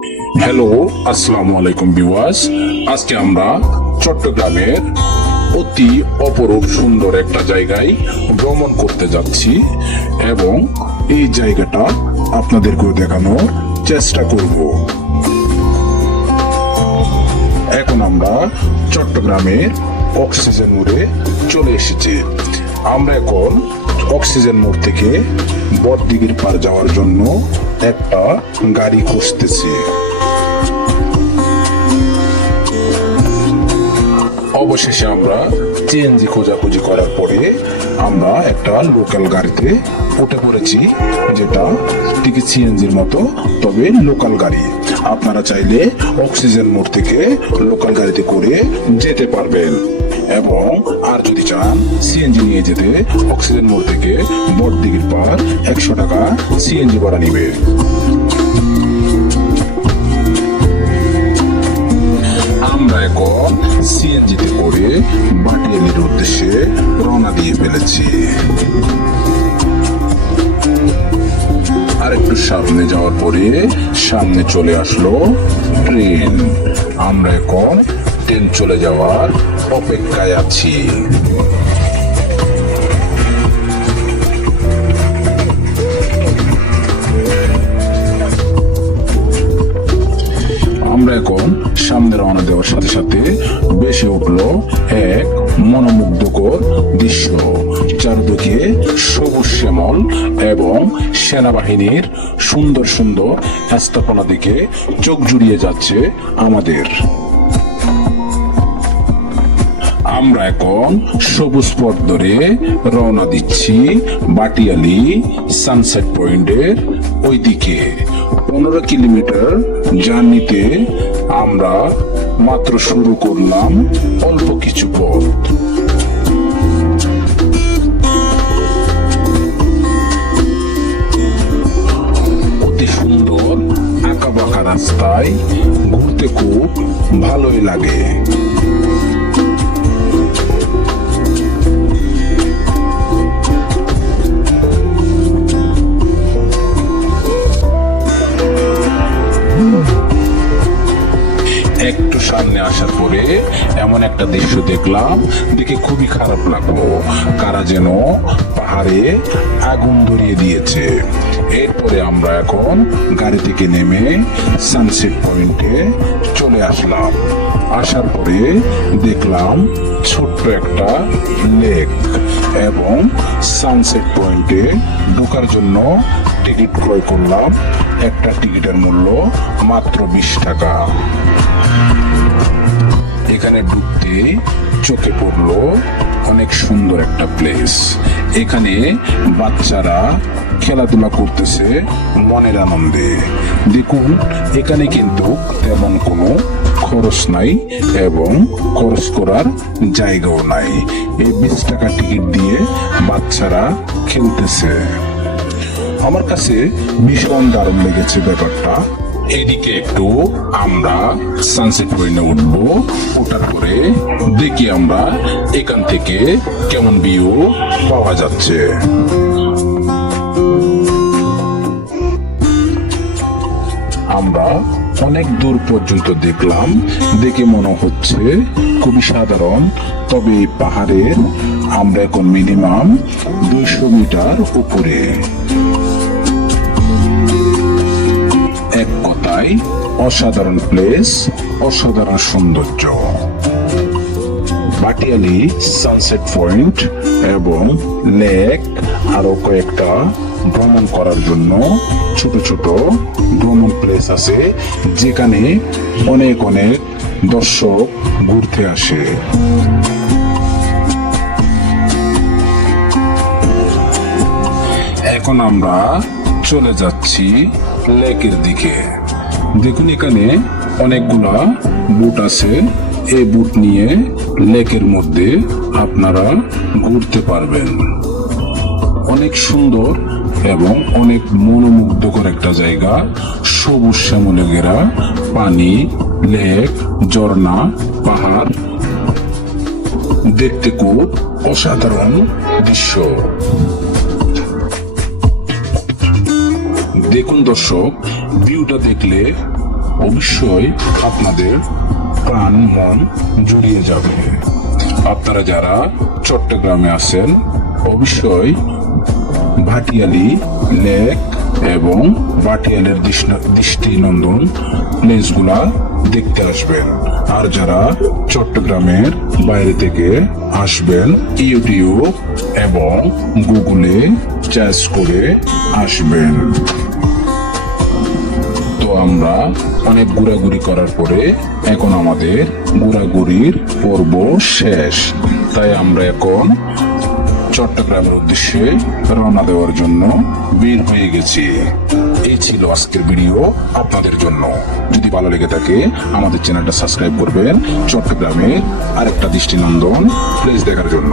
Hello আসসালামু আলাইকুম বিওয়াস আজকে আমরা চট্টগ্রামের অতি অপরূপ সুন্দর একটা জায়গায় ভ্রমণ করতে যাচ্ছি এবং এই জায়গাটা আপনাদেরকেও দেখানোর চেষ্টা করব। এখন আমরা চট্টগ্রামের অক্সিজেন মোড়ে চলে এসেছি। আমরা এখন অক্সিজেন মোড় থেকে বটদিঘির পার যাওয়ার জন্য একটা গাড়ি খুঁজতেছি। অবশেষে আমরা সিএনজি খোঁজাখুঁজি করার পরে আমরা একটা লোকাল গাড়িতে উঠে পড়েছি, যেটা ঠিক সিএনজির মতো, তবে লোকাল গাড়ি। আপনারা চাইলে অক্সিজেন মোড় থেকে লোকাল গাড়িতে করে যেতে পারবেন। এবং আর যদি চান সিএনজি নিয়ে যেতে, অক্সিজেন মোড় থেকে বটদিঘির পার একশো টাকা সিএনজি ভাড়া নিবে। আমরা এখন সিএনজিতে করে বাটিয়ালির উদ্দেশ্যে রওনা দিয়ে ফেলেছি। আর একটু সামনে যাওয়ার পরে সামনে চলে আসলো ট্রেন। আমরা এখন ট্রেন চলে যাওয়ার অপেক্ষায় আছি। আমরা এখন সামনে রওনা দেওয়ার সাথে সাথে বেশি উঠল এক মনোমুগ্ধকর দৃশ্য। চারদিকে সবুজ শ্যামল এবং সেনাবাহিনীর সুন্দর সুন্দর স্থাপনা দিকে চোখ জুড়িয়ে যাচ্ছে আমাদের। আমরা এখন সবুজ পথ ধরে রওনা দিচ্ছি বাটিয়ালি সানসেট পয়েন্টের ওই দিকে পনেরো কিলোমিটার জার্নিতে আমরা মাত্র শুরু করলাম অল্প কিছু পথ। অতি সুন্দর আঁকা বাঁকা রাস্তায় ঘুরতে খুব ভালোই লাগে। সামনে আসার পরে এমন একটা দৃশ্য দেখলাম, দেখে খুবই খারাপ লাগল। কারা যেন পাহাড়ে আগুন ধরিয়ে দিয়েছে। এরপরে আমরা এখন গাড়ি থেকে নেমে সানসেট পয়েন্টে চলে আসলাম। আসার পরে দেখলাম ছোট্ট একটা লেক এবং সানসেট পয়েন্টে ঢোকার জন্য টিকিট ক্রয় করলাম। একটা টিকিটের মূল্য মাত্র বিশ টাকা। এখানে ঢুকতে চোখে পড়ল অনেক সুন্দর একটা প্লেস এখানে বাচ্চারা খেলাধুলা করতেছে মনের আনন্দে। দেখুন, এখানে কিন্তু তেমন কোনো খরচ নাই এবং খরচ করার জায়গাও নাই। এই বিশ টাকা টিকিট দিয়ে বাচ্চারা খেলতেছে। আমার কাছে ভীষণ দারুণ লেগেছে ব্যাপারটা। এদিকে একটু আমরা সানসেট পয়েন্টে উঠবো। ওঠার পরে দেখি আমরা এখান থেকে কেমন ভিউ পাওয়া যাচ্ছে। আমরা অনেক দূর পর্যন্ত দেখলাম, দেখে মনে হচ্ছে খুবই সাধারণ, তবে এই পাহাড়ের আমরা এখন মিনিমাম দুইশো মিটার উপরে। কথায় অসাধারণ প্লেস অসাধারণ সৌন্দর্য। বাটিয়ালি সানসেট পয়েন্ট এবং লেক আরও কয়েকটা ভ্রমণ করার জন্য ছোট ছোট ভ্রমণ প্লেস আছে, যেখানে অনেক অনেক দর্শক ঘুরতে আসে। এখন আমরা চলে যাচ্ছি লেকের দিকে। দেখুন এখানে অনেকগুলা বুট আছে। এই বুট নিয়ে লেকের মধ্যে আপনারা ঘুরতে পারবেন। অনেক সুন্দর এবং অনেক মনোমুগ্ধকর একটা জায়গা। সবুজ শ্যামলে ঘেরা, পানি, লেক, ঝর্ণা, পাহাড়। দেখতে খুব অসাধারণ দৃশ্য। দেখুন দর্শক, ভিউটা দেখলে অবশ্যই আপনাদের প্রাণ মন জুড়িয়ে যাবে। আপনারা যারা চট্টগ্রামে আছেন, অবশ্যই ভাটিয়ালি লেক এবং ভাটিয়ালের দৃষ্টিনন্দন প্লেসগুলা দেখতে আসবেন। আর যারা চট্টগ্রামের বাইরে থেকে আসবেন, ইউটিউব এবং গুগলে চার্জ করে আসবেন। আমরা অনেক ঘোরাঘুরি করার পরে এখন আমাদের ঘোরাঘুরির পর্ব শেষ। তাই আমরা এখন চট্টগ্রামের উদ্দেশ্যে রওনা দেওয়ার জন্য বের হয়ে গেছি। এই ছিল আজকের ভিডিও আপনাদের জন্য। যদি ভালো লেগে থাকে, আমাদের চ্যানেলটা সাবস্ক্রাইব করবেন। চট্টগ্রামের আরেকটা দৃষ্টিনন্দন প্লেস দেখার জন্য।